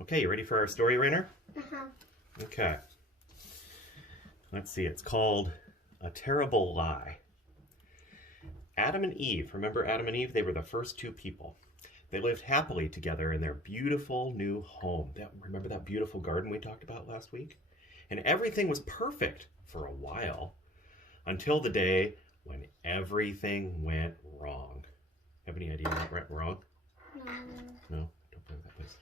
Okay, you ready for our story, Rainer? Uh-huh. Okay. Let's see, it's called A Terrible Lie. Adam and Eve, remember Adam and Eve? They were the first two people. They lived happily together in their beautiful new home. Remember that beautiful garden we talked about last week? And everything was perfect for a while until the day when everything went wrong. Have any idea what went wrong? No? Don't play with that, please.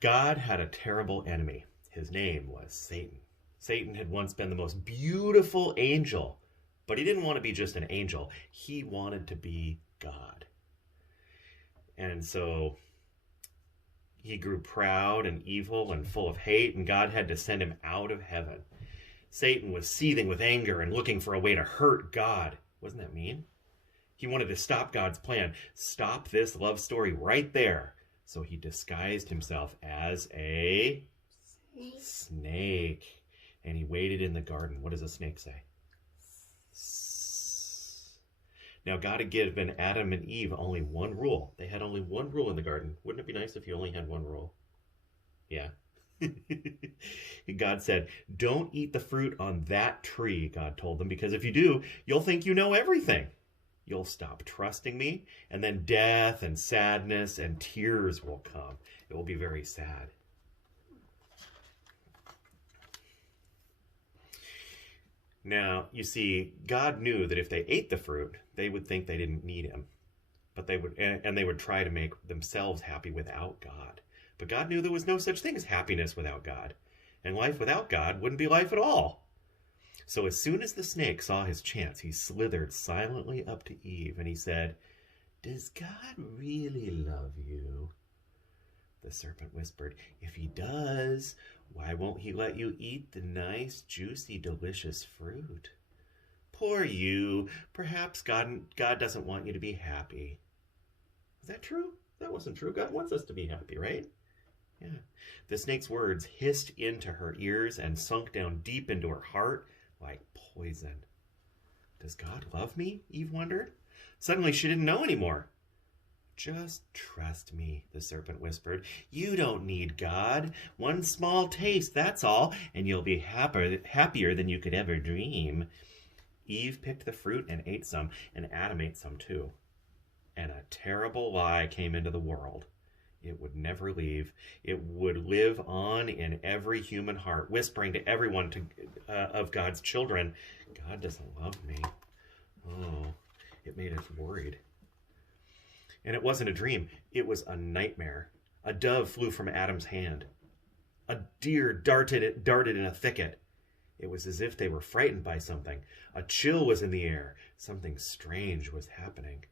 God had a terrible enemy. His name was Satan. Satan had once been the most beautiful angel, but he didn't want to be just an angel. He wanted to be God. And so he grew proud and evil and full of hate, and God had to send him out of heaven. Satan was seething with anger and looking for a way to hurt God. Wasn't that mean? He wanted to stop God's plan. Stop this love story right there. So he disguised himself as a snake. And he waited in the garden. What does a snake say? Now, God had given Adam and Eve only one rule. They had only one rule in the garden. Wouldn't it be nice if you only had one rule? Yeah. God said, don't eat the fruit on that tree, God told them, because if you do, you'll think you know everything. You'll stop trusting me, and then death and sadness and tears will come. It will be very sad. Now, you see, God knew that if they ate the fruit, they would think they didn't need him. But they would try to make themselves happy without God. But God knew there was no such thing as happiness without God. And life without God wouldn't be life at all. So as soon as the snake saw his chance, he slithered silently up to Eve and he said, "Does God really love you?" The serpent whispered, "If he does, why won't he let you eat the nice, juicy, delicious fruit? Poor you. Perhaps God doesn't want you to be happy." Is that true? That wasn't true. God wants us to be happy, right? Yeah. The snake's words hissed into her ears and sunk down deep into her heart like poison. Does God love me? Eve wondered. Suddenly she didn't know anymore. "Just trust me," the serpent whispered. "You don't need God. One small taste, that's all, and you'll be happier than you could ever dream." Eve picked the fruit and ate some, and Adam ate some too. And a terrible lie came into the world. It would never leave. It would live on in every human heart, whispering to everyone of God's children, "God doesn't love me." Oh, it made us worried. And it wasn't a dream. It was a nightmare. A dove flew from Adam's hand. A deer darted in a thicket. It was as if they were frightened by something. A chill was in the air. Something strange was happening.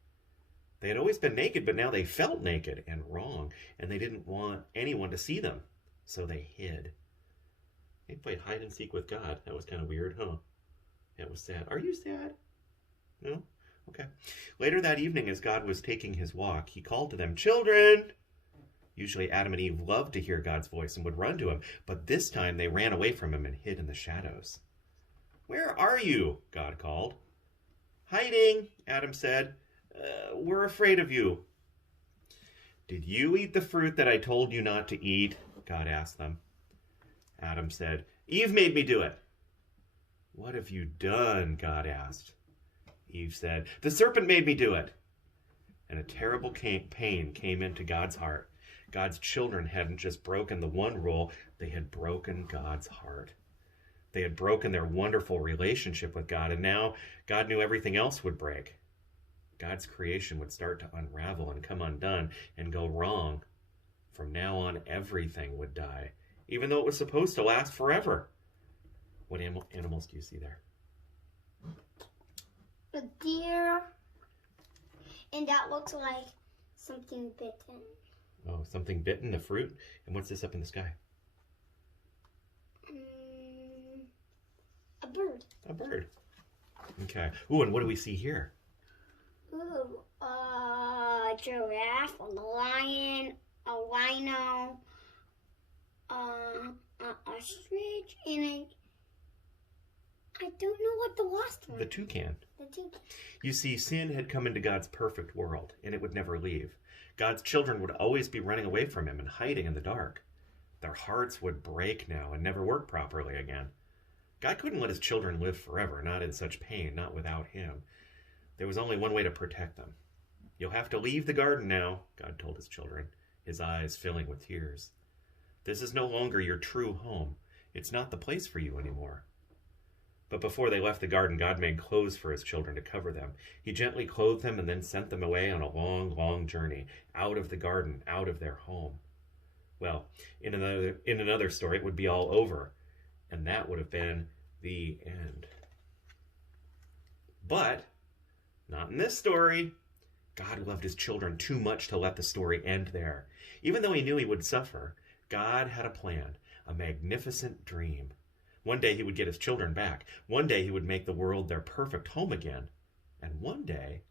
They had always been naked, but now they felt naked and wrong, and they didn't want anyone to see them, so they hid. They played hide and seek with God. That was kind of weird, huh? That was sad. Are you sad? No? Okay. Later that evening, as God was taking his walk, he called to them, "Children!" Usually Adam and Eve loved to hear God's voice and would run to him, but this time they ran away from him and hid in the shadows. "Where are you?" God called. "Hiding," Adam said. "We're afraid of you." "Did you eat the fruit that I told you not to eat?" God asked them. Adam said, "Eve made me do it." "What have you done?" God asked. Eve said, "The serpent made me do it." And a terrible pain came into God's heart. God's children hadn't just broken the one rule, they had broken God's heart. They had broken their wonderful relationship with God, and now God knew everything else would break. God's creation would start to unravel and come undone and go wrong. From now on, everything would die, even though it was supposed to last forever. What animals do you see there? A deer. And that looks like something bitten. Oh, something bitten the fruit? And what's this up in the sky? A bird. A bird. Okay. Ooh, and what do we see here? Ooh, a giraffe, a lion, a rhino, a ostrich, and I don't know what the last one. The toucan. The toucan. You see, sin had come into God's perfect world, and it would never leave. God's children would always be running away from him and hiding in the dark. Their hearts would break now and never work properly again. God couldn't let his children live forever, not in such pain, not without him. There was only one way to protect them. You'll have to leave the garden now, God told his children, his eyes filling with tears. This is no longer your true home. It's not the place for you anymore. But before they left the garden, God made clothes for his children to cover them. He gently clothed them and then sent them away on a long, long journey, out of the garden, out of their home. Well, in another story, it would be all over, and that would have been the end. But not in this story. God loved his children too much to let the story end there. Even though he knew he would suffer, God had a plan, a magnificent dream. One day he would get his children back. One day he would make the world their perfect home again. And one day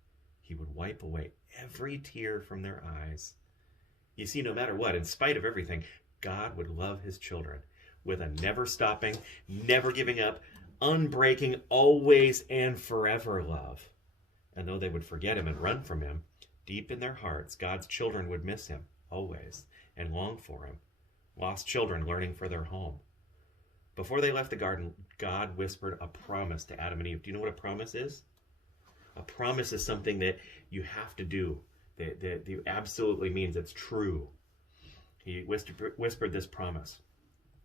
he would wipe away every tear from their eyes. You see, no matter what, in spite of everything, God would love his children with a never stopping, never giving up, unbreaking, always and forever love. And though they would forget him and run from him, deep in their hearts, God's children would miss him always and long for him. Lost children learning for their home. Before they left the garden, God whispered a promise to Adam and Eve. Do you know what a promise is? A promise is something that you have to do. That absolutely means it's true. He whispered this promise.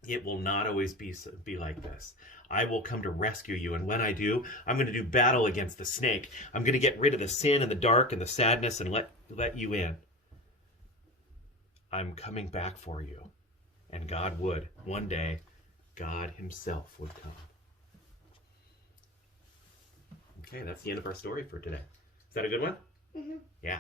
It will not always be like this. I will come to rescue you, and when I do, I'm going to do battle against the snake. I'm going to get rid of the sin and the dark and the sadness and let you in. I'm coming back for you. And God would. One day, God himself would come. Okay, that's the end of our story for today. Is that a good one? Mm-hmm. Yeah.